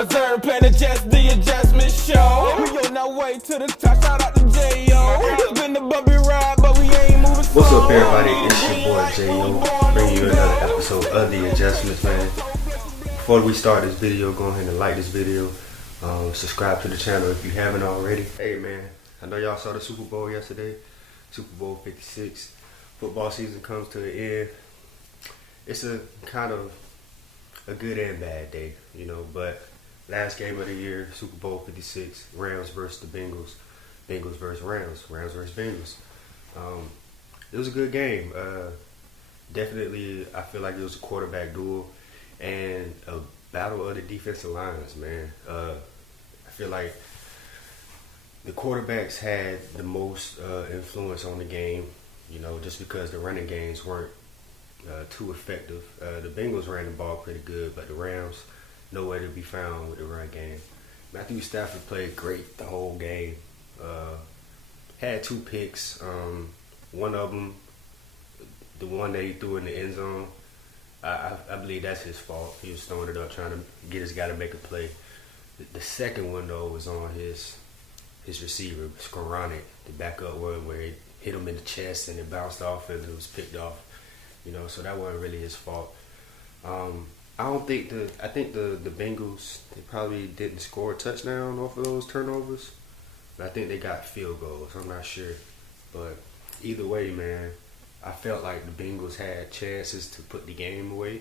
Observe, plan, adjust, the adjustment show. We on our way to the top, shout out to J.O. It's been the bumpy ride, but we ain't moving slow. What's up, everybody? It's your boy J.O. bringing you another episode of The Adjustments, man. Before we start this video, go ahead and like this video. Subscribe to the channel if you haven't already. Hey, man, I know y'all saw the Super Bowl yesterday. Super Bowl 56. Football season comes to the end. It's a kind of a good and bad day, you know, but last game of the year, Super Bowl 56, Rams versus the Bengals. Bengals versus Rams. Rams versus Bengals. It was a good game. Definitely, I feel like it was a quarterback duel and a battle of the defensive lines, man. I feel like the quarterbacks had the most influence on the game, you know, just because the running games weren't too effective. The Bengals ran the ball pretty good, but the Rams, nowhere to be found with the run game. Matthew Stafford played great the whole game. Had 2 picks. One of them, the one that he threw in the end zone, I believe that's his fault. He was throwing it up, trying to get his guy to make a play. The second one, though, was on his receiver, Skoranek, the backup one, where it hit him in the chest and it bounced off and it was picked off. You know, so that wasn't really his fault. I think the Bengals, they probably didn't score a touchdown off of those turnovers, but I think they got field goals. I'm not sure, but either way, man, I felt like the Bengals had chances to put the game away,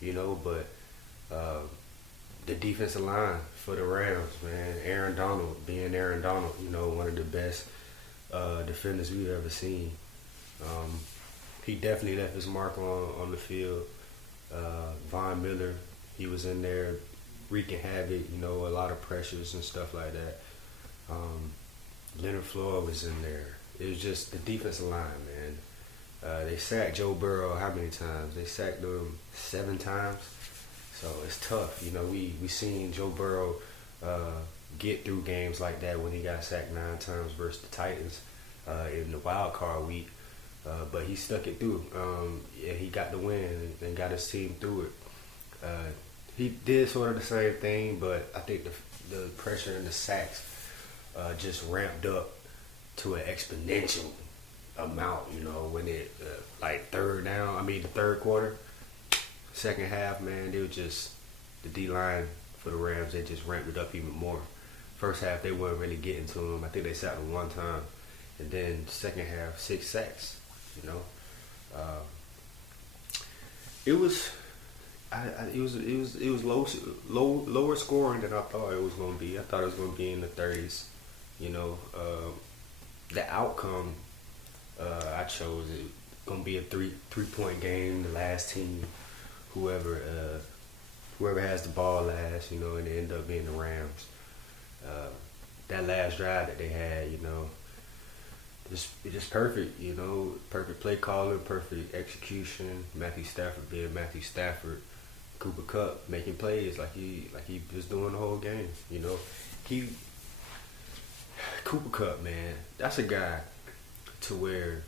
you know, but the defensive line for the Rams, man, Aaron Donald, you know, one of the best defenders we've ever seen. He definitely left his mark on the field. Von Miller, he was in there wreaking havoc, you know, a lot of pressures and stuff like that. Leonard Floyd was in there. It was just the defensive line, man. They sacked Joe Burrow how many times? They sacked him 7 times. So it's tough. You know, we seen Joe Burrow get through games like that when he got sacked 9 times versus the Titans in the wild card week. But he stuck it through. Yeah, he got the win and got his team through it. He did sort of the same thing, but I think the pressure and the sacks just ramped up to an exponential amount. You know, when it like the third quarter, second half, man, they were just the D line for the Rams. They just ramped it up even more. First half, they weren't really getting to him. I think they sacked him 1 time, and then second half, 6 sacks. You know, it was lower scoring than I thought it was going to be. I thought it was going to be in the 30s. You know, the outcome I chose it going to be a 3-point game. The last team, whoever has the ball last, you know, and it ended up being the Rams. That last drive that they had, you know. Just perfect, you know, perfect play calling, perfect execution. Matthew Stafford being Matthew Stafford, Cooper Kupp making plays like he was doing the whole game. You know, Cooper Kupp, man, that's a guy to where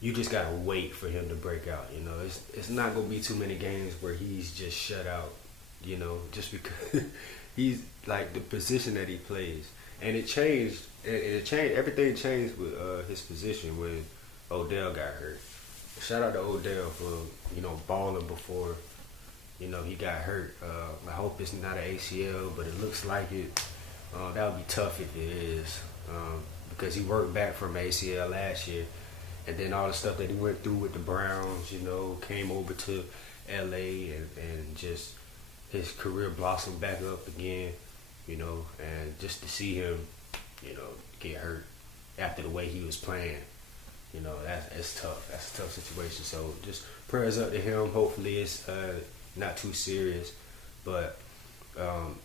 you just gotta wait for him to break out. You know, it's not gonna be too many games where he's just shut out. You know, just because he's like the position that he plays, and it changed. Everything changed with his position when Odell got hurt. Shout out to Odell for, you know, balling before, you know, he got hurt. I hope it's not an ACL, but it looks like it. That would be tough if it is, because he worked back from ACL last year, and then all the stuff that he went through with the Browns, you know, came over to LA and just his career blossomed back up again, you know, and just to see him, you know, get hurt after the way he was playing, you know, that's tough. That's a tough situation. So just prayers up to him. Hopefully it's not too serious, but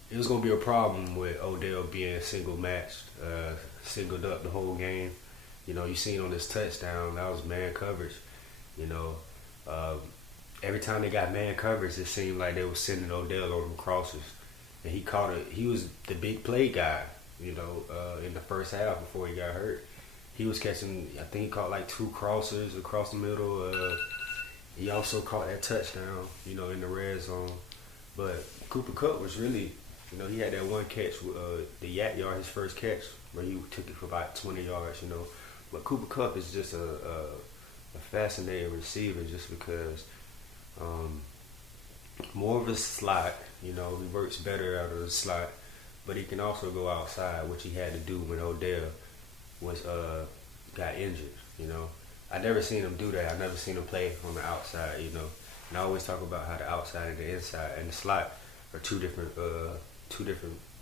it was gonna be a problem with Odell being singled up the whole game. You know, you seen on this touchdown, that was man coverage. You know, every time they got man coverage, it seemed like they were sending Odell on them crosses, and he caught it. He was the big play guy. You know, in the first half before he got hurt, he was catching. I think he caught like 2 crossers across the middle. He also caught that touchdown, you know, in the red zone. But Cooper Kupp was really, he had that one catch with the yak yard, his first catch, where he took it for about 20 yards, But Cooper Kupp is just a fascinating receiver just because more of a slot, he works better out of the slot, but he can also go outside, which he had to do when Odell was got injured, I never seen him do that. I never seen him play on the outside, And I always talk about how the outside and the inside and the slot are two different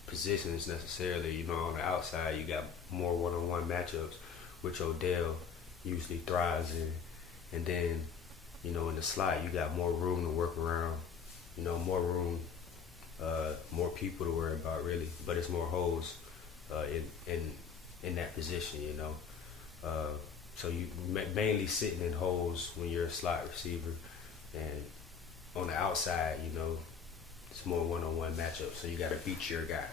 positions necessarily. On the outside you got more one-on-one matchups, which Odell usually thrives in, and then in the slot you got more room to work around, more room, more people to worry about really, but it's more holes in that position, So you mainly sitting in holes when you're a slot receiver, and on the outside, it's more one-on-one matchup. So you got to beat your guy,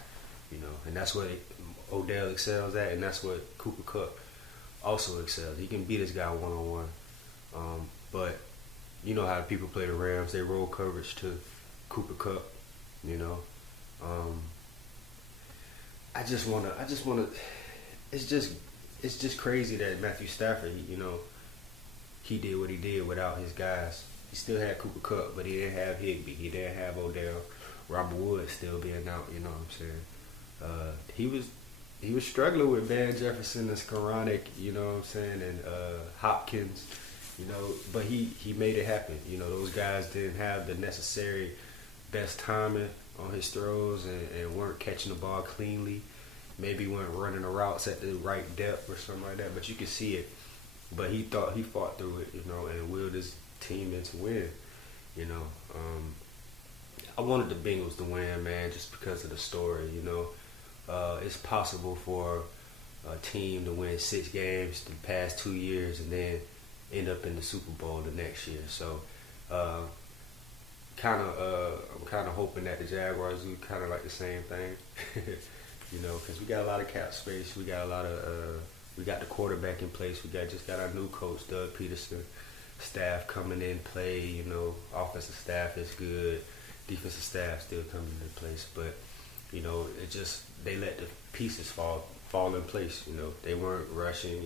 and that's what Odell excels at, and that's what Cooper Kupp also excels. He can beat his guy one-on-one, but you know how people play the Rams. They roll coverage to Cooper Kupp, I just wanna. It's just crazy that Matthew Stafford, he did what he did without his guys. He still had Cooper Kupp, but he didn't have Higbee. He didn't have Odell. Robert Woods still being out. You know what I'm saying? He was struggling with Van Jefferson and Skoranek. You know what I'm saying? And Hopkins. But he made it happen. Those guys didn't have the necessary best timing on his throws and weren't catching the ball cleanly. Maybe weren't running the routes at the right depth or something like that. But you could see it. But he fought through it, and willed his team into win. I wanted the Bengals to win, man, just because of the story. It's possible for a team to win 6 games the past 2 years and then end up in the Super Bowl the next year. So, I'm kind of hoping that the Jaguars do kind of like the same thing. Because we got a lot of cap space. We got we got the quarterback in place. We just got our new coach, Doug Peterson. Staff coming in play. Offensive staff is good. Defensive staff still coming into place. But they let the pieces fall in place. They weren't rushing.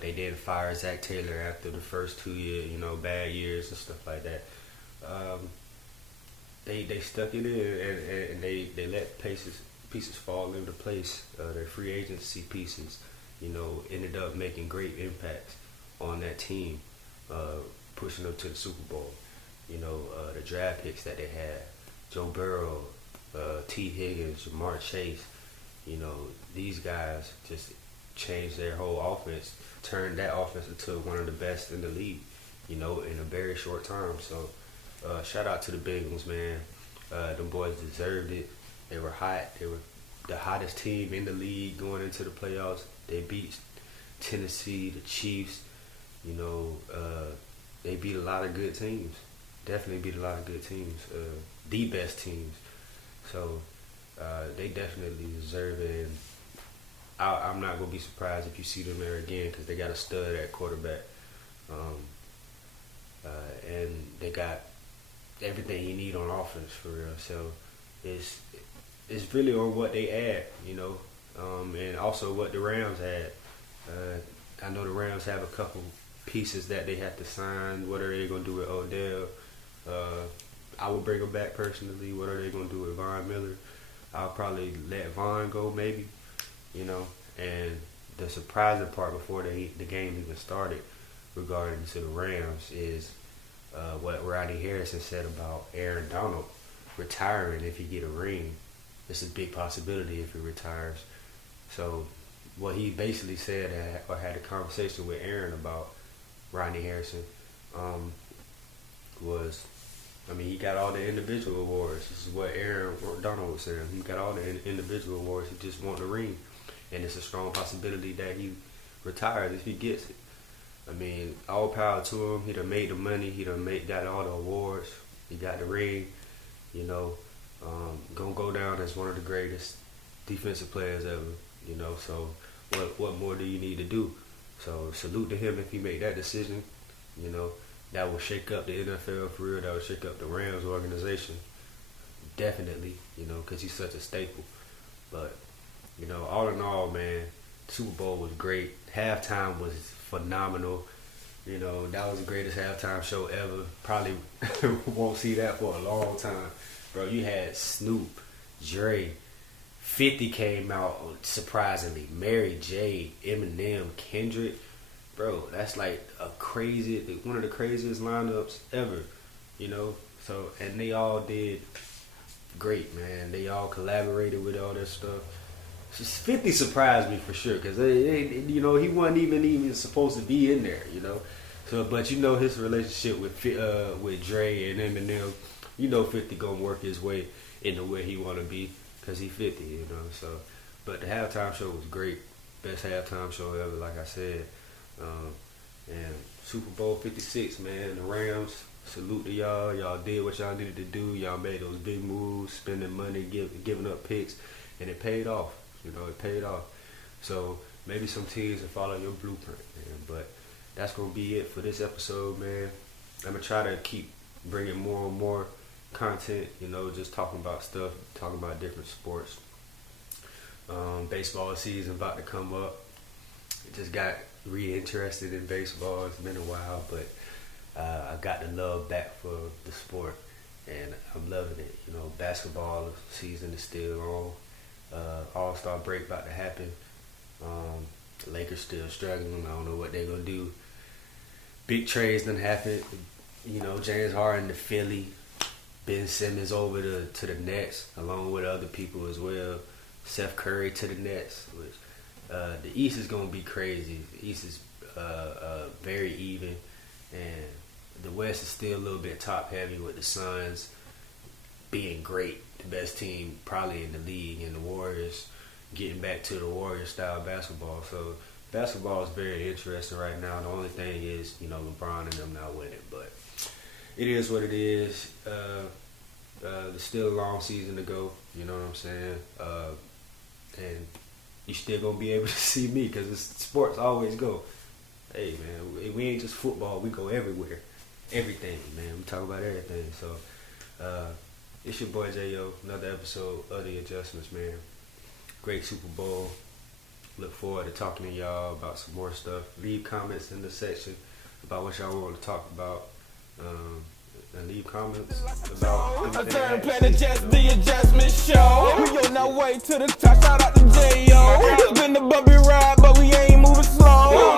They didn't fire Zach Taylor after the first 2 years. Bad years and stuff like that. They stuck it in and they let pieces fall into place. Their free agency pieces, ended up making great impacts on that team, pushing them to the Super Bowl. The draft picks that they had, Joe Burrow, T. Higgins, Jamar Chase, these guys just changed their whole offense, turned that offense into one of the best in the league, in a very short time. So shout out to the Bengals, man. Them boys deserved it. They were hot. They were the hottest team in the league going into the playoffs. They beat Tennessee, the Chiefs. They beat a lot of good teams. Definitely beat a lot of good teams. The best teams. So they definitely deserve it. And I'm not going to be surprised if you see them there again because they got a stud at quarterback. And they got everything you need on offense for real. So it's really on what they add, and also what the Rams had. I know the Rams have a couple pieces that they have to sign. What are they going to do with Odell? I would bring him back personally. What are they going to do with Von Miller? I'll probably let Von go maybe, And the surprising part before the game even started regarding to the Rams is what Rodney Harrison said about Aaron Donald retiring if he get a ring. It's a big possibility if he retires. So what he basically said, or had a conversation with Aaron about Rodney Harrison, was, he got all the individual awards. This is what Aaron Donald was saying. He got all the individual awards. He just want the ring. And it's a strong possibility that he retires if he gets it. All power to him. He done made the money. He done got all the awards. He got the ring. Gonna go down as one of the greatest defensive players ever. So what more do you need to do? So salute to him if he made that decision. That will shake up the NFL for real. That will shake up the Rams organization. definitely, you know, because he's such a staple. But, you know, all in all, man, Super Bowl was great. Halftime was phenomenal. You know, that was the greatest halftime show ever. Probably won't see that for a long time. Bro, you had Snoop, Dre, 50 came out, surprisingly. Mary J, Eminem, Kendrick. Bro, that's like one of the craziest lineups ever, you know? So, and they all did great, man. They all collaborated with all that stuff. 50 surprised me for sure, because you know, he wasn't even supposed to be in there, you know. So, but you know, his relationship with Dre and Eminem, you know, 50 gonna work his way into where he wanna be, cause he 50, you know. So, but the halftime show was great, best halftime show ever, like I said. And Super Bowl 56, man, the Rams. Salute to y'all. Y'all did what y'all needed to do. Y'all made those big moves, spending money, giving up picks, and it paid off. You know, it paid off. So maybe some teams will follow your blueprint, man. But that's gonna be it for this episode, man. I'm gonna try to keep bringing more and more content. You know, just talking about stuff, talking about different sports. Baseball season about to come up. Just got re-interested in baseball. It's been a while, but I got the love back for the sport, and I'm loving it. You know, basketball season is still on. All-Star break about to happen. The Lakers still struggling. I don't know what they're gonna do. Big trades done happened. You know, James Harden to Philly, Ben Simmons over to the Nets, along with other people as well. Seth Curry to the Nets. Which, the East is gonna be crazy. The East is very even, and the West is still a little bit top heavy with the Suns being great, the best team probably in the league, and the Warriors getting back to the Warrior style basketball. So basketball is very interesting right now. The only thing is, you know, LeBron and them not winning, but it is what it is. There's still a long season to go, you know what I'm saying? And you still gonna be able to see me, because sports always go. Hey man, we ain't just football, we go everywhere. Everything, man. We talk about everything. So it's your boy J.O., another episode of The Adjustments, man. Great Super Bowl. Look forward to talking to y'all about some more stuff. Leave comments in the section about what y'all want to talk about. And leave comments about I turn planet just The Adjustment Show. We on our way to the top. Shout out to J.O. It's been the bumpy ride, but we ain't moving slow.